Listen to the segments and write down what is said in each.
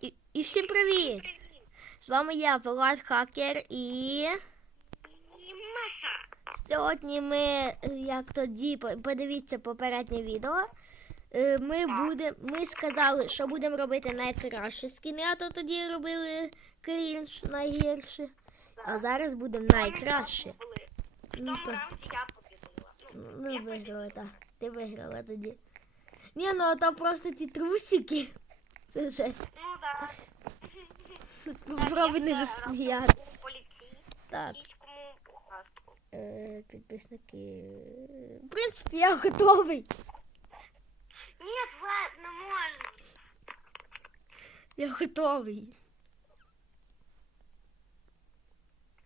І, і всім привіт! З вами я, Влад Хакер, і І Маша. сьогодні ми, як тоді, подивіться попереднє відео. е, Ми будем, ми сказали, що будемо робити найкраще скіни, а то тоді робили крінж найгірше. А зараз будемо найкраще. Ну, то, побідила. Ну, ну, виграли, так. Ти виграла тоді. Ні, ну а то просто ті трусики. Це жесть. Ну да. Попробуй не засміяти. Так. Е, підписники. В принципі, я готовий. Ні, Влад, не можна. Я готовий.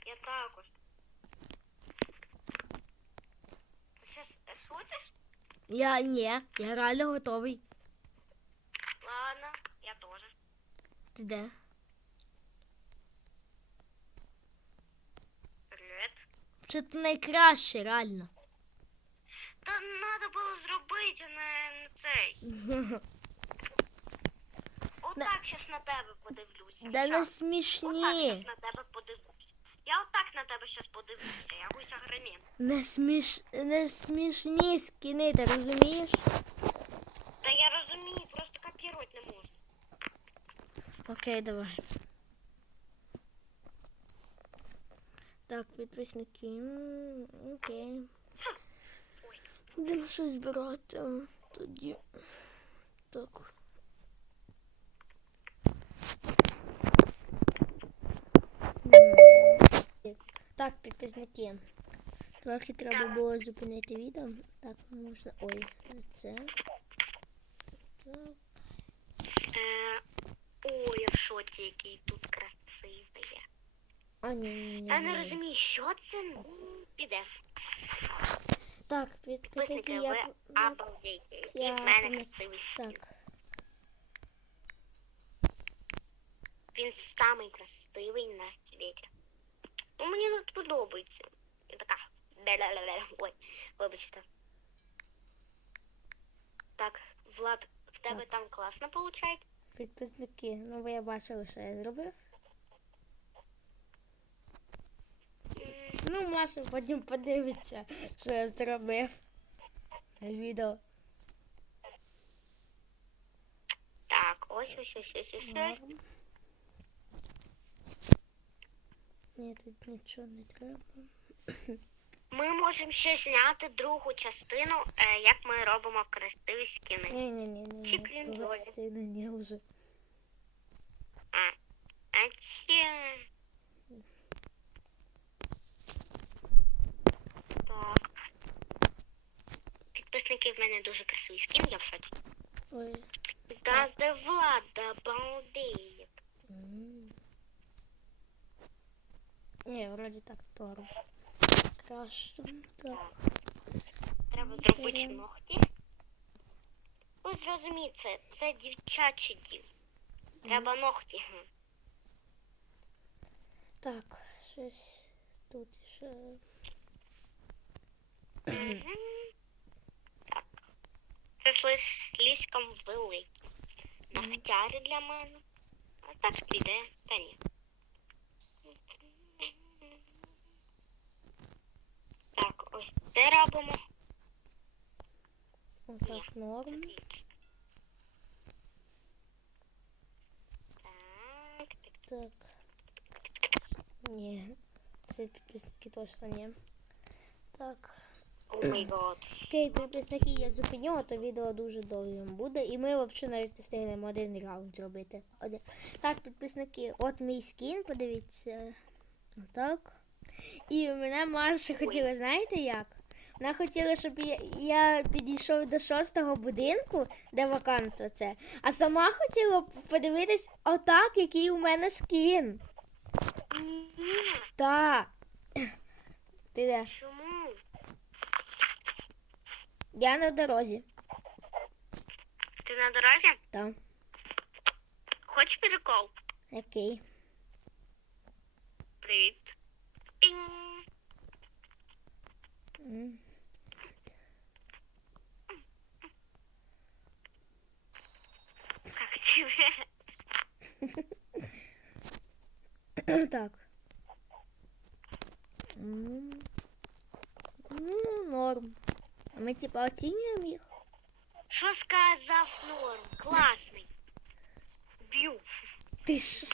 Я також. Ти с- шутиш? Я ні, я реально готовий. Я теж. Ти де? Привіт. Це ти найкраще, реально. Та треба було зробити, а не, не цей. Отак щас на тебе подивлюся. Да не Щас. Отак щас смішні. на тебе подивлюся. Я отак на тебе щас подивлюся, я гуся громім. Не сміш... не смішні скіни, ти розумієш? Та я розумію, просто копірувати не можна. Окей, давай. Так, підписники. Окей. Будемо щось брати. Тоді. Так. Так, підписники. Трохи треба було зупинити відео. Так, можна. Ой, це. Так. Е, ой, я в шоці, який тут красивий. А, ні, ні, ні. Я не ні. розумію, що це М, піде. Так, підписники, Підписники, я... ви п- я... обалдієте, який я в мене пам'ят- красивий скін. Так. Він самий красивий на світі. Ну, мені тут подобається. Я така. бе-ля-ля-ля. Ой, вибачте. Так, Влад, в тебе Так. там класно виходить? Підписники, ну ви бачили, що я зробив. Ну, Маша потім подивиться, що я зробив. на Відео. Так, ось ось ось ось ось. ось. Ні, тут нічого не треба. Ми можемо ще зняти другу частину, е, як ми робимо красиві скіни. Ні, ні, ні, ні. Чи крінжові? Ні, вже. А, а ще... Так. Підписники в мене дуже красивий скін, я в шоці. Ой. Да, це влада, обалдеє. М. Ні, вроді так торм. Краще. Так. Треба зробити Берем. ногті. Ви зрозумієте, це, це дівчачі діл. Треба ногті. Так, щось тут ще. Мгм. Так. Це слиш- слишком великі. Ногтяри для мене. А так піде. Та ні. Так, ось робимо. Отак норм. Так, так. Так. Ні. Це підписники точно ні. Так. Окей, підписники, я зупиню, а то відео дуже довгим буде. І ми взагалі навіть встигнемо один раунд зробити. Один. Так, підписники, от мій скін, подивіться. Отак. І мене Маша хотіла, знаєте як? Вона хотіла, щоб я, я підійшов до шостого будинку, де вакант це, а сама хотіла подивитись отак, який у мене скін. Ні, Та. Ти де? чому? Я на дорозі. Ти на дорозі? Там. Хочеш прикол? Окей. Привіт. Пінь. так. Ну, ну, норм. А ми типа оцінюємо їх. Що сказав норм? Класний. Б'ю. Ти що?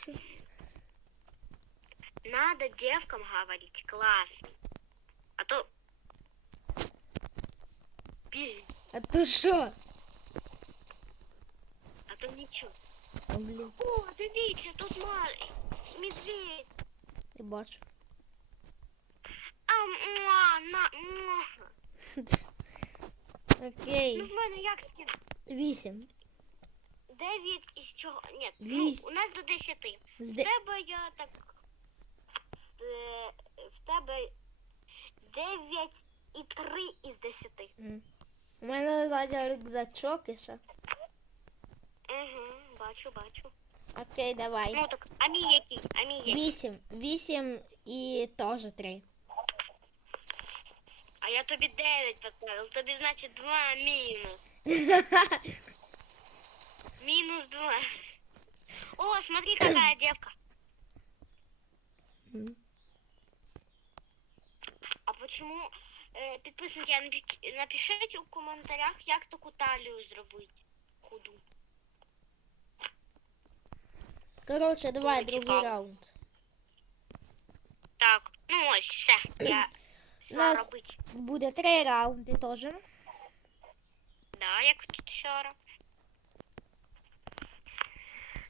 Надо девкам говорить классный. А то... Бей. А то що? А то ничего. О, блін, О, дивіться, тут малий медведь. я бачу. А, муа, на, муа. Окей. Ну в мене як скін? Вісім. Дев'ять із чого? Ні, ну, Вісь. у нас до десяти. З В де... тебе я так. е, В тебе дев'ять і три із десяти. М. У мене ззаді рюкзачок і що. Угу, бачу, бачу. Окей, давай. Ну так, а мій який? А мій який? Вісім. Вісім і теж три. А я тобі 9 поставив, тобі значить 2 мінус. Минус 2. О, смотри, какая девка. А почему, е, підписники, напишіть у коментарях, як таку талію зробити худу. Коротше, давай Дуже другий цікаво. раунд. Так, ну ось, все, я пішла Нас- робити. Буде три раунди теж. Да, як тут вчора.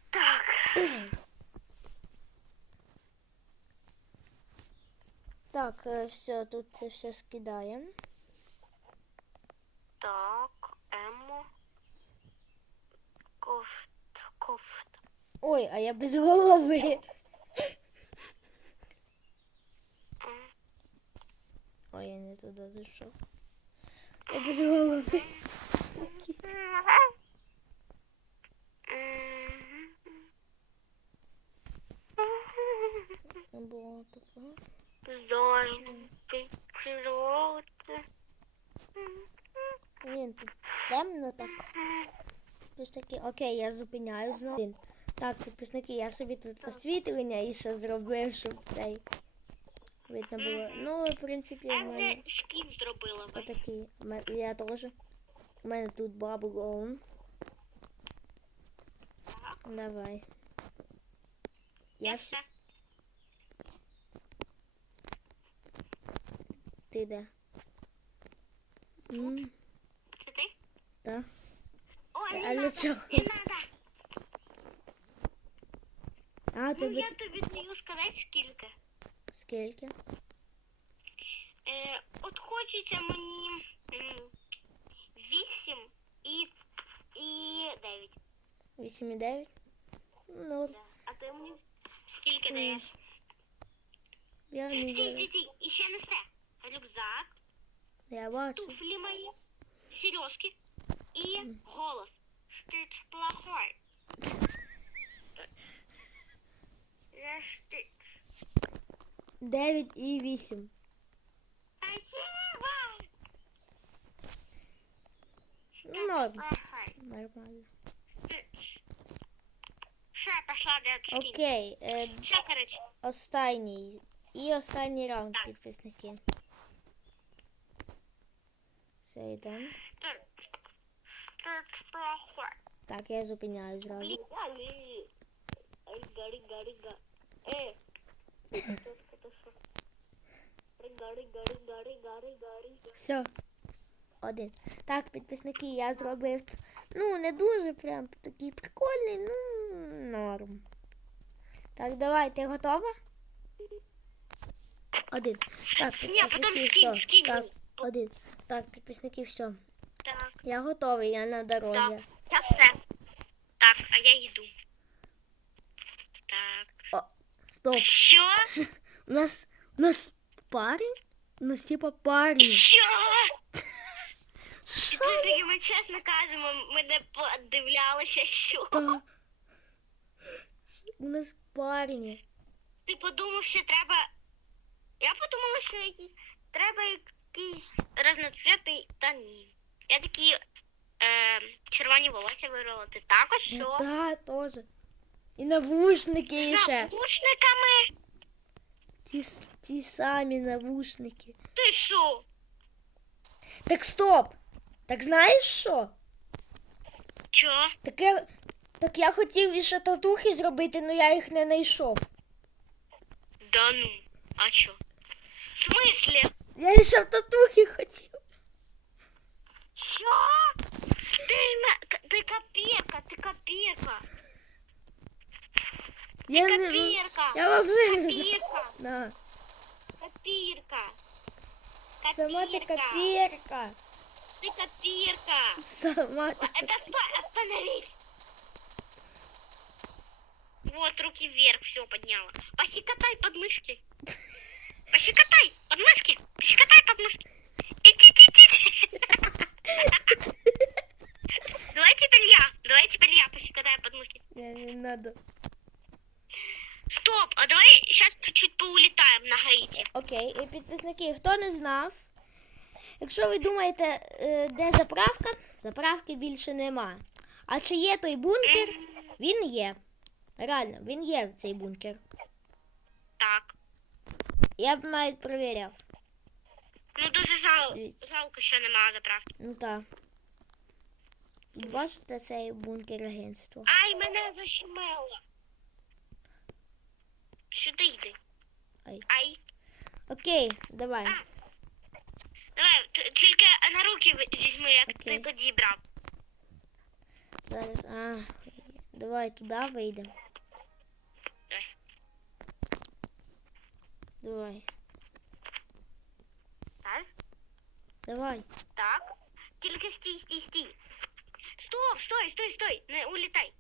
Так. Так, е, все, тут це все скидаємо. Так, емо. Кофт, кофт. Ой, а я без голови. Ой, я не туди зайшов. Я без голови. Було такого. Зайну, підкрити. Блін, тут темно так. Щось таке. Окей, я зупиняю знову. Так, підписники, я собі тут освітлення і ще зробив, щоб цей видно було. Ну, в принципі, Я мене скін зробила. отакий. Я теж. У мене тут баблон. Так, Давай. Я все. Ти де? М, Це ти? Та. Ой, не надо, не надо. А, Ну, тебе я тобі даю сказати скільки. скільки? Е, от хочеться мені м, 8 і, і 9. 8,9? Ну, Да. А ти мені скільки даєш? я не Стій, стій, стій, і ще не все. Рюкзак, Я бачу. туфлі мої, сережки і голос. Штиць плохой. Штиць. 9 і 8. Спасибо. Ну, норм. Нормально. Все, пошла дядь. Окей, е, Все, короче. останній. І останній раунд, Так. підписники. Все, йдемо. Штиць плохой. Так, я зупиняю зразу. Блин, али. Рига, рига, Все. Один. Так, підписники, я зробив. Ну, не дуже прям такий прикольний, ну, норм. Так, давай, ти готова? Один. Так, Ні, потім підписники, скинь, все. скинь. Так, один. Так, підписники, все. Так, Я готовий, я на дорозі. так. Я все. Так, а я йду. Так. Стоп. Що? У нас, у нас парень? У нас типа парень. Що? Що? Ми чесно кажемо, ми не подивлялися, що. Та. У нас парень. Ти подумав, що треба. Я подумала, що якісь треба якийсь разноцвітний, та ні. Я такі е, червоні волосся вирвала. Ти також що? Да, тоже. І навушники З ще. навушниками? Ті, ті самі навушники. Ти що? Так стоп! Так знаєш що? Чо? Так я, так я хотів іще татухи зробити, але я їх не знайшов. Да ну. А чо? В смислі? Я іще татухи хотів. Що? Ти, ти копірка, ти копірка. Я не Копірка. Я взагалі не знаю. Копірка. На. Копірка. Сама ти Копірка. копірка. Ты копирка. Сама ти Это стой, остановись. Вот, руки вверх, все подняла. Пощекотай подмышки. Пощекотай подмышки. Пощекотай подмышки. Иди-иди-иди. Давай теперь я. Давай теперь я пощекотаю подмышки. Не, не надо. Поулетаем на Гаити. Окей, і підписники, хто не знав, якщо ви думаєте, е, де заправка, заправки більше нема. А чи є той бункер? Він є. Реально, він є цей бункер. Так. Я б навіть перевіряв. Ну дуже жал... Жалко, що немає заправки. Ну так. Бачите цей бункер агентства. Ай, мене защемило. Сюди йди. Ай. Ай. Окей, давай. А. Давай, т- тільки на руки ви- візьми, як Окей. ти тоді брав. Зараз. А, давай туди вийдемо. Давай. Давай. Так? Давай. Так. Тільки стій, стій, стій. Стоп, стой, стой, стой. Не улітай.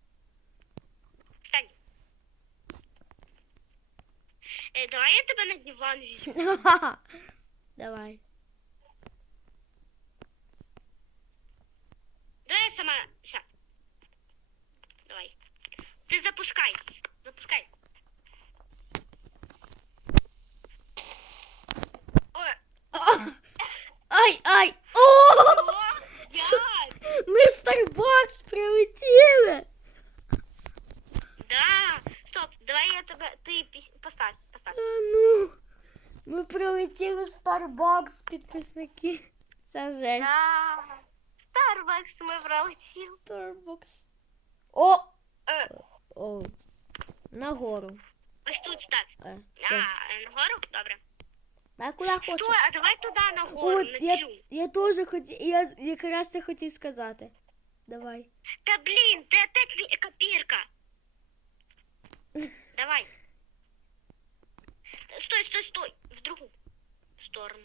Давай я тебе на диван візьму. Давай я сама. Ща. Давай. Ти запускай. Запускай. Ой. Ай, ай! О! О, як? Ми в Starbucks прилетіли! Да. Стоп, давай я тебе. Ти піс- поставь, поставь. Та ну! Ми прилетіли в Starbucks, підписники. Це жесть. Да. Старбакс ми пролетіли. Starbucks. О! Е, О! Нагору. ось тут став. Е, А, е, нагору? Добре. А куди хочеш? Стой, а давай туди нагору, От, на я, цю. я теж хотів, я якраз це хотів сказати. Давай. Та блін, ти опять мій копірка. Давай. Стой, стой, стой. В другу сторону.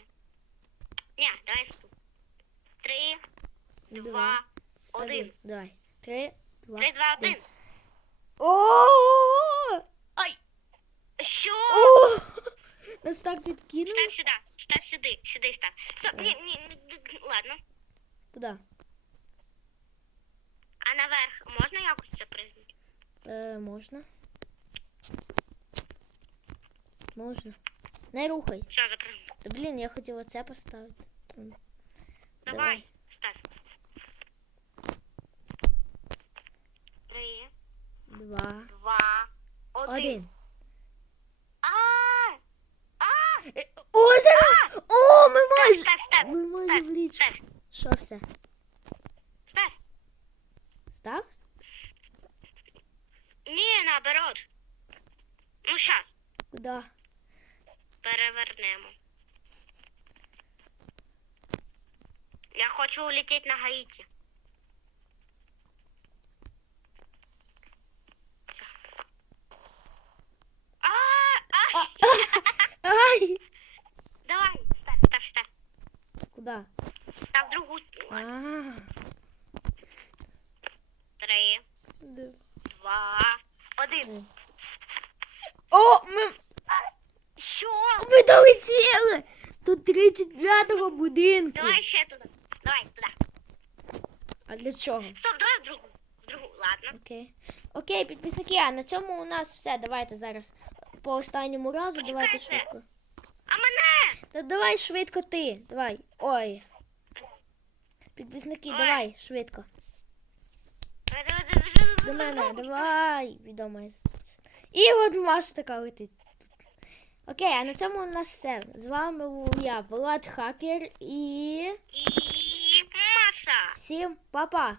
Не, давай в ту. Три, два, один. Давай. Три, два. Три, два, один. О! Ай! Що? О! Нас так підкинули. Став сюди, став сюди, сюди став. Стоп, ні, ні, ні, ні, ладно. Куди? А наверх можна якось запрыгнути? Е, можна. Можна. Не рухай. Все, запрыгну. Та блін, я хотіла це поставити. М. Давай, ставь. Три, Два. два, один. Один. А, а, Е, Озеро! О, ми майже! Ставь, ставь, Ми майже ставь, в річку. ставь, Що все? ставь. Став? Ні, наоборот. Ну, щас, Куди? Перевернемо. Я хочу улететь на Ай! давай, ставь, ставь, ставь. Куди? Став другу. А, Три, де? два, один. О, ми, Що? ми долетіли до 35-го будинку. Давай ще туди. Давай, туди. А для чого? Стоп, давай в другу. В другу, ладно. Окей. Окей, підписники, а на цьому у нас все. Давайте зараз по останньому разу. Давайте Почекайте. швидко. А мене! Та давай швидко ти. Давай. Ой. Підписники, Ой. давай, швидко. Давай, давай, давай, давай, До мене, давай. Відомо. І от Маша така летить. Окей, а на цьому у нас все. З вами був я, Влад Хакер, і І Маша. всім па-па!